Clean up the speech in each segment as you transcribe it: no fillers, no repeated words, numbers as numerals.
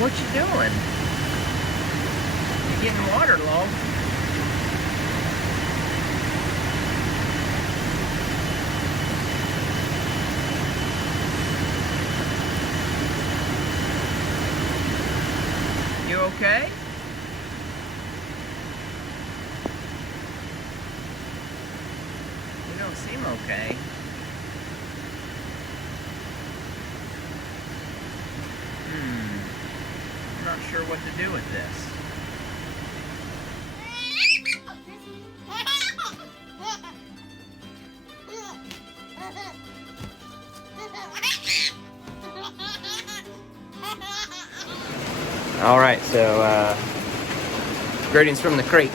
What you doing? You're getting waterlogged. You okay? You don't seem okay. I'm not sure what to do with this. Alright, so greetings from the creek.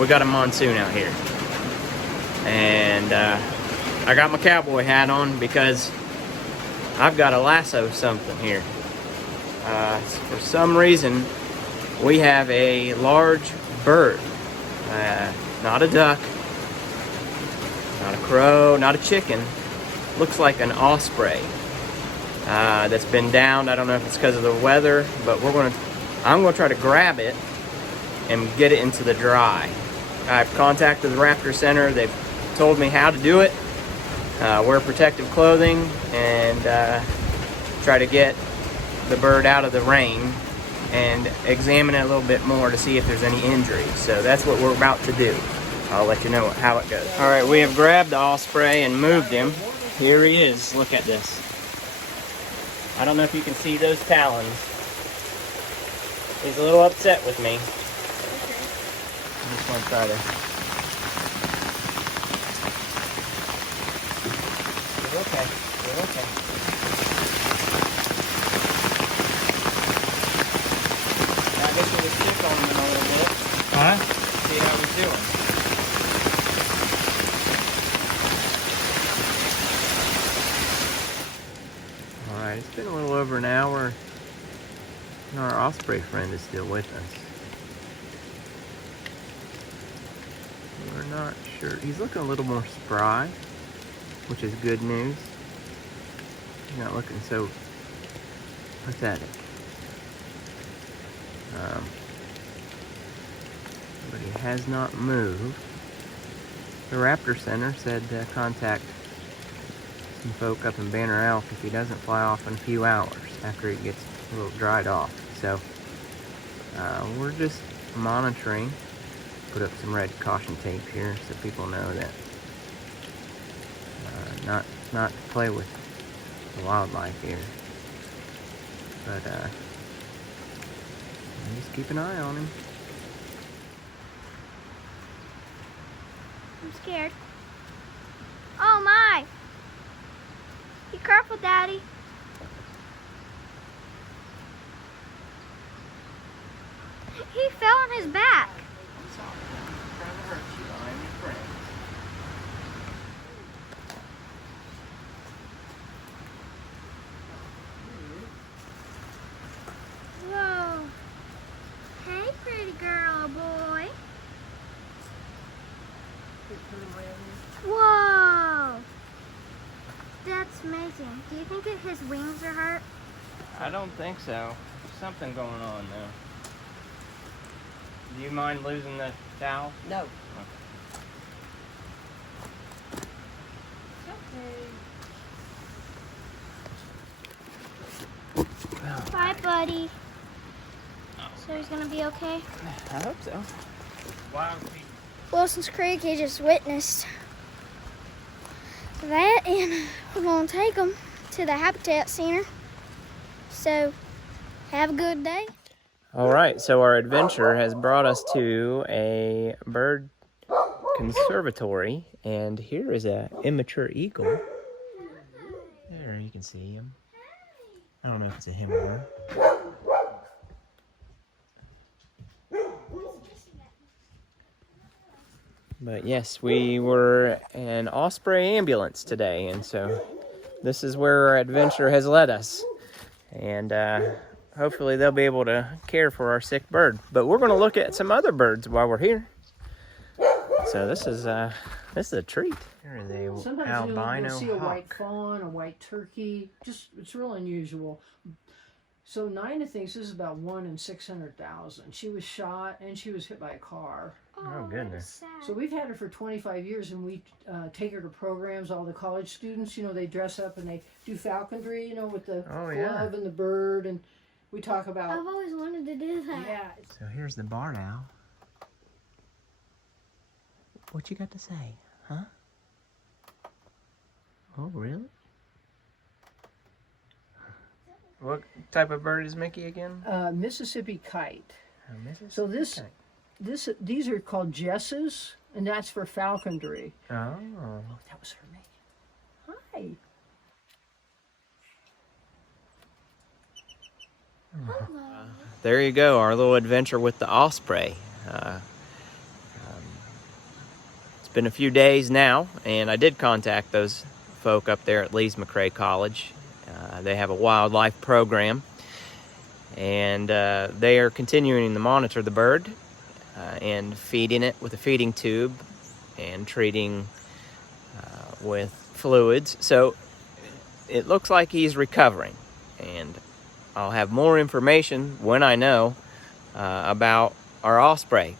We got a monsoon out here. And I got my cowboy hat on because I've got to lasso something here. For some reason, we have a large bird. Not a duck, not a crow, not a chicken. Looks like an osprey that's been downed. I don't know if it's because of the weather, but I'm going to try to grab it and get it into the dry. I've contacted the Raptor Center. They've told me how to do it. Wear protective clothing and try to get the bird out of the rain and examine it a little bit more to see if there's any injuries. So that's what we're about to do. I'll let you know how it goes. All right, we have grabbed the Osprey and moved him. Here he is. Look at this. I don't know if you can see those talons. He's a little upset with me. I just want to try to... You're okay. You're okay. I guess we'll just check on him in a little bit. Huh? See how he's doing. Alright, it's been a little over an hour. And our Osprey friend is still with us. We're not sure. He's looking a little more spry, which is good news. He's not looking so pathetic. But he has not moved. The Raptor Center said contact some folk up in Banner Elk if he doesn't fly off in a few hours after he gets a little dried off. So we're just monitoring. Put up some red caution tape here so people know that not to play with the wildlife here. But just keep an eye on him. I'm scared. Oh my! Be careful, Daddy. He fell on his back. I'm sorry. I'm trying to hurt you. I'm your friend. Whoa. Hey, pretty girl or boy. Whoa. That's amazing. Do you think that his wings are hurt? I don't think so. There's something going on though. Do you mind losing the towel? No. Bye, buddy. So he's gonna be okay? I hope so. Wild people. Wilson's Creek, he just witnessed that, and we're gonna take him to the Habitat Center. So, have a good day. All right, so our adventure has brought us to a bird conservatory, and here is a immature eagle. There, you can see him. I don't know if it's a him or her. But yes, we were an Osprey ambulance today, and so this is where our adventure has led us. And hopefully they'll be able to care for our sick bird. But we're going to look at some other birds while we're here. So this is a treat. Here is a Sometimes albino you'll see a white hawk. fawn, a white turkey. Just it's real unusual. So Nina thinks this is about 1 in 600,000. She was shot and she was hit by a car. Oh, goodness. So we've had her for 25 years, and we take her to programs. All the college students, you know, they dress up and they do falconry, you know, with the glove and the bird, and we talk about. I've always wanted to do that. Yeah. So here's the barn owl. What you got to say, huh? Oh, really? What type of bird is Mickey again? Mississippi kite. Mississippi So kite. these are called jesses, and that's for falconry. Oh. Oh, that was her name. Hi. There you go, our little adventure with the Osprey. It's been a few days now, and I did contact those folk up there at Lees McRae College. They have a wildlife program, and they are continuing to monitor the bird and feeding it with a feeding tube and treating with fluids. So it looks like he's recovering, and I'll have more information when I know about our Osprey.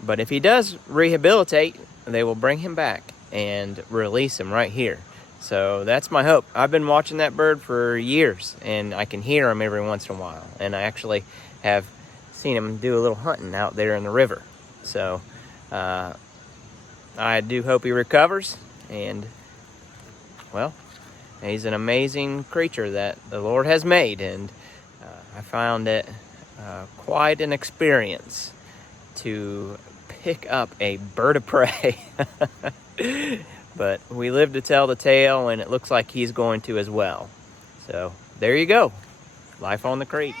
But if he does rehabilitate, they will bring him back and release him right here. So that's my hope. I've been watching that bird for years, and I can hear him every once in a while. And I actually have seen him do a little hunting out there in the river. So I do hope he recovers, and well, he's an amazing creature that the Lord has made, and I found it quite an experience to pick up a bird of prey. But we live to tell the tale, and it looks like he's going to as well. So there you go. Life on the creek.